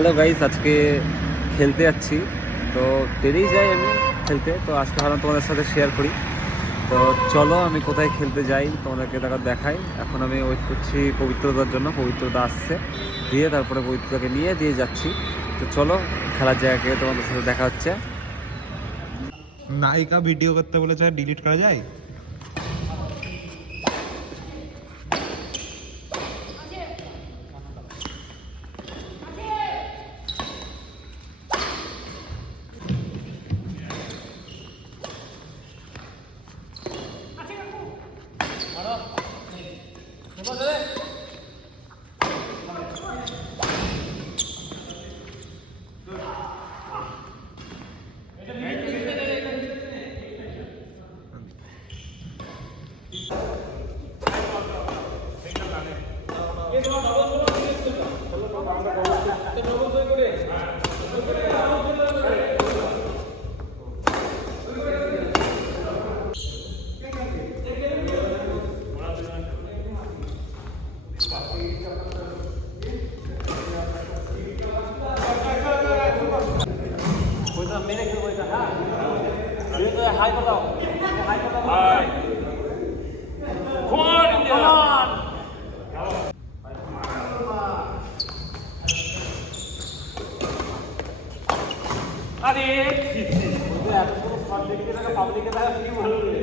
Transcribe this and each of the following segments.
Hello guys, আজকে খেলতে যাচ্ছি। তো দেরিই যাই আমি খেলতে, তো আজকে ভাবলাম তোমাদের সাথে শেয়ার করি। তো চলো আমি কোথায় খেলতে যাই তোমাদেরকে দেখাই। এখন আমি ওয়েট করছি পবিত্রতার জন্য। পবিত্রতা আসছে, দিয়ে তারপরে পবিত্রতাকে নিয়ে দিয়ে যাচ্ছি। তো চলো খেলার জায়গাকে তোমাদের সাথে দেখা হচ্ছে। নায়িকা ভিডিও করতে বলেছে, ডিলিট করা যায়? হাই বলাও, হাই বলাও। Come on, India! Come on! আরে এত বড় শট দেখতে থাকে, পাবলিকে দেখা কি বলবে?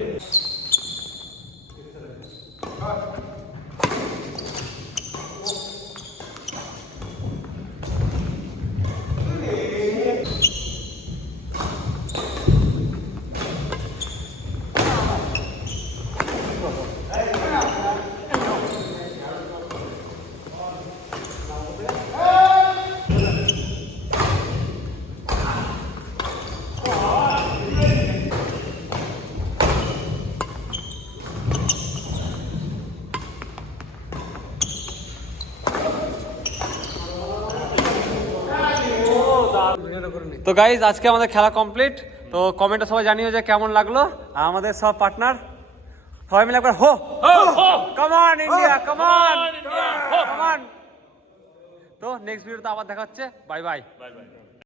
তো গাইজ, আজকে আমাদের খেলা কমপ্লিট। তো কমেন্টে সবাই জানিও যে কেমন লাগলো। আর আমাদের সব পার্টনার সবাই মিলে একবার হো come on India, come on come on. তো নেক্সট ভিডিওতে আবার দেখা হচ্ছে। Bye by.